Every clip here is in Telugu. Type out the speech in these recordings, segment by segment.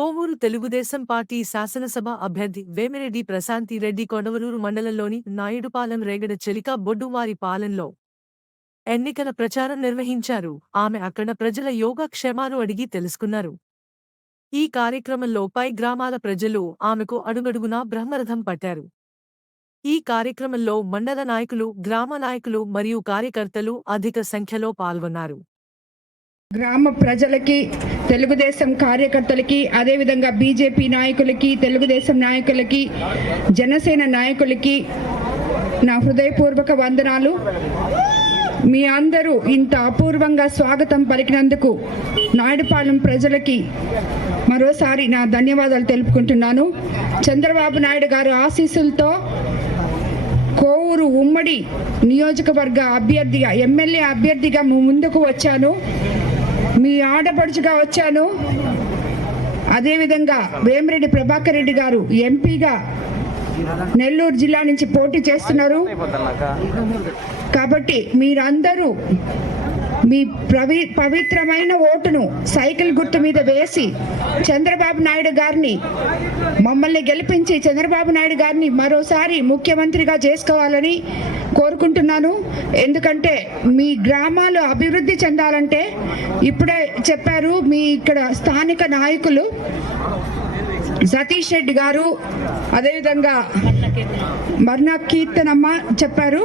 కోవూరు తెలుగుదేశం పార్టీ శాసనసభ అభ్యర్థి వేమిరెడ్డి ప్రశాంతి రెడ్డి కొండవలూరు మండలంలోని నాయుడుపాలెం రేగడ చెలిక బొడ్డువారి పాలెంలో ఎన్నికల ప్రచారం నిర్వహించారు. ఆమె అక్కడ ప్రజల యోగక్షేమాలు అడిగి తెలుసుకున్నారు. ఈ కార్యక్రమంలో పై గ్రామాల ప్రజలు ఆమెకు అడుగడుగునా బ్రహ్మరథం పట్టారు. ఈ కార్యక్రమంలో మండల నాయకులు, గ్రామ నాయకులు మరియు కార్యకర్తలు అధిక సంఖ్యలో పాల్గొన్నారు. గ్రామ ప్రజలకి, తెలుగుదేశం కార్యకర్తలకి, అదేవిధంగా బీజేపీ నాయకులకి, తెలుగుదేశం నాయకులకి, జనసేన నాయకులకి నా హృదయపూర్వక వందనాలు. మీ అందరూ ఇంత అపూర్వంగా స్వాగతం పలికినందుకు నాయుడుపాలెం ప్రజలకి మరోసారి నా ధన్యవాదాలు తెలుపుకుంటున్నాను. చంద్రబాబు నాయుడు గారు ఆశీస్సులతో కోవూరు ఉమ్మడి నియోజకవర్గ అభ్యర్థిగా, ఎమ్మెల్యే అభ్యర్థిగా ముందుకు వచ్చాను. మీ ఆడపడుచుగా వచ్చాను. అదేవిధంగా వేమిరెడ్డి ప్రభాకర్ రెడ్డి గారు ఎంపీగా నెల్లూరు జిల్లా నుంచి పోటీ చేస్తున్నారు. కాబట్టి మీరందరూ మీ పవిత్రమైన ఓటును సైకిల్ గుర్తు మీద వేసి చంద్రబాబు నాయుడు గారిని, మమ్మల్ని గెలిపించి చంద్రబాబు నాయుడు గారిని మరోసారి ముఖ్యమంత్రిగా చేసుకోవాలని కోరుకుంటున్నాను. ఎందుకంటే మీ గ్రామాలు అభివృద్ధి చెందాలంటే, ఇప్పుడే చెప్పారు మీ ఇక్కడ స్థానిక నాయకులు సతీష్ రెడ్డి గారు, అదేవిధంగా మర్నా కీర్తనమ్మ చెప్పారు,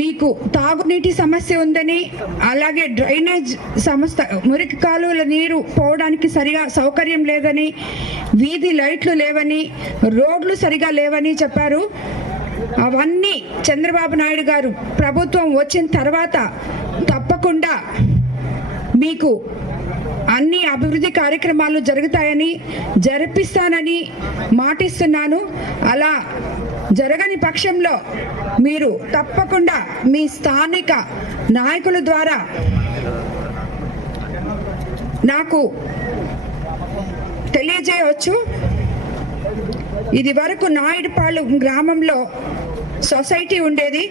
మీకు తాగునీటి సమస్య ఉందని, అలాగే డ్రైనేజ్ సంస్థ మురికి కాలువల నీరు పోవడానికి సరిగా సౌకర్యం లేదని, వీధి లైట్లు లేవని, రోడ్లు సరిగా లేవని చెప్పారు. అవన్నీ చంద్రబాబు నాయుడు గారు ప్రభుత్వం వచ్చిన తర్వాత తప్పకుండా మీకు అన్ని అభివృద్ధి కార్యక్రమాలు జరుగుతాయని, జరిపిస్తానని మాటిస్తున్నాను. అలా జరగని పక్షంలో మీరు తప్పకుండా మీ స్థానిక నాయకుల ద్వారా నాకు తెలియజేయవచ్చు. ఇది వరకు నాయుడుపాలెం గ్రామంలో సొసైటీ ఉండేది.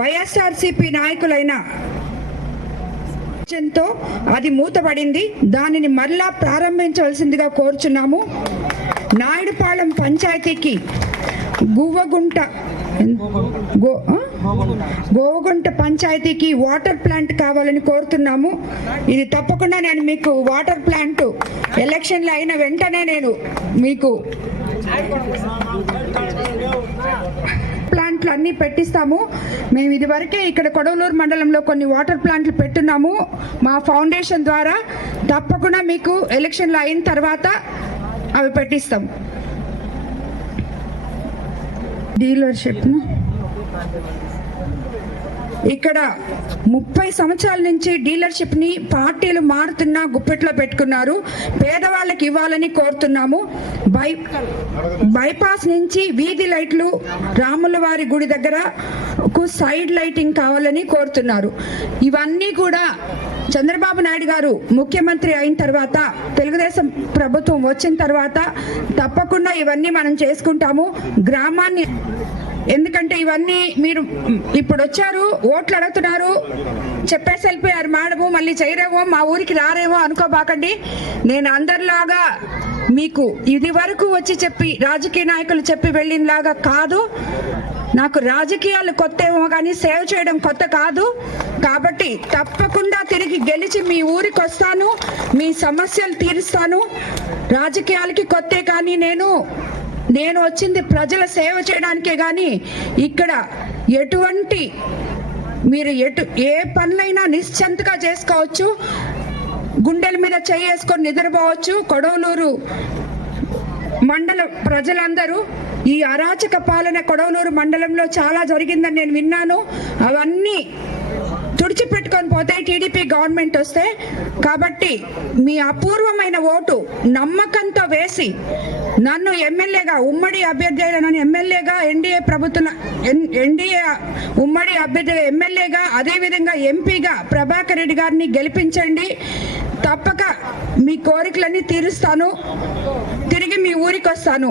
వైఎస్ఆర్సీపీ నాయకులైన అది మూతపడింది. దానిని మరలా ప్రారంభించవలసిందిగా కోరుచున్నాము. నాయుడుపాలెం పంచాయతీకి గోవగుంట పంచాయతీకి వాటర్ ప్లాంట్ కావాలని కోరుతున్నాము. ఇది తప్పకుండా నేను మీకు వాటర్ ప్లాంట్ ఎలక్షన్లు అయిన వెంటనే నేను మీకు ప్లాంట్లు అన్నీ పెట్టిస్తాము. మేము ఇదివరకే ఇక్కడ కొడవలూరు మండలంలో కొన్ని వాటర్ ప్లాంట్లు పెట్టున్నాము మా ఫౌండేషన్ ద్వారా. తప్పకుండా మీకు ఎలక్షన్లు అయిన తర్వాత అవి పెట్టిస్తాం. డీలర్షిప్ ఇక్కడ 30 సంవత్సరాల నుంచి డీలర్షిప్ని పార్టీలు మారుతున్నా గుప్పెట్లో పెట్టుకున్నారు. పేదవాళ్ళకి ఇవ్వాలని కోరుతున్నాము. బైపాస్ నుంచి వీధి లైట్లు, రాములవారి గుడి దగ్గర సైడ్ లైటింగ్ కావాలని కోరుతున్నారు. ఇవన్నీ కూడా చంద్రబాబు నాయుడు గారు ముఖ్యమంత్రి అయిన తర్వాత, తెలుగుదేశం ప్రభుత్వం వచ్చిన తర్వాత తప్పకుండా ఇవన్నీ మనం చేసుకుంటాము. గ్రామాన్ని, ఎందుకంటే ఇవన్నీ మీరు ఇప్పుడు వచ్చారు, ఓట్లు అడుగుతున్నారు, చెప్పేసి వెళ్ళిపోయారు మేడము, మళ్ళీ చేయరేమో, మా ఊరికి రారేమో అనుకోబాకండి. నేను అందరిలాగా మీకు ఇది వరకు వచ్చి చెప్పి రాజకీయ నాయకులు చెప్పి వెళ్ళినలాగా కాదు. నాకు రాజకీయాలు కొత్త ఏమో కానీ సేవ చేయడం కొత్త కాదు. కాబట్టి తప్పకుండా తిరిగి గెలిచి మీ ఊరికి వస్తాను, మీ సమస్యలు తీరుస్తాను. రాజకీయాలకి కొత్తే కానీ నేను వచ్చింది ప్రజల సేవ చేయడానికే కానీ ఇక్కడ మీరు ఏ పనులైనా నిశ్చింతగా చేసుకోవచ్చు, గుండెల మీద చేసుకొని నిద్రపోవచ్చు. కొడవలూరు మండల ప్రజలందరూ ఈ అరాచక పాలన కొడవలూరు మండలంలో చాలా జరిగిందని నేను విన్నాను. అవన్నీ తుడిచిపెట్టుకొని పోతే టీడీపీ గవర్నమెంట్ వస్తే. కాబట్టి మీ అపూర్వమైన ఓటు నమ్మకంతో వేసి నన్ను ఎమ్మెల్యేగా, ఉమ్మడి అభ్యర్థిగా నన్ను ఎమ్మెల్యేగా, ఎన్డీఏ ఉమ్మడి అభ్యర్థిగా ఎమ్మెల్యేగా, అదేవిధంగా ఎంపీగా ప్రభాకర్ రెడ్డి గారిని గెలిపించండి. తప్పక మీ కోరికలన్నీ తీరుస్తాను, తిరిగి మీ ఊరికి వస్తాను.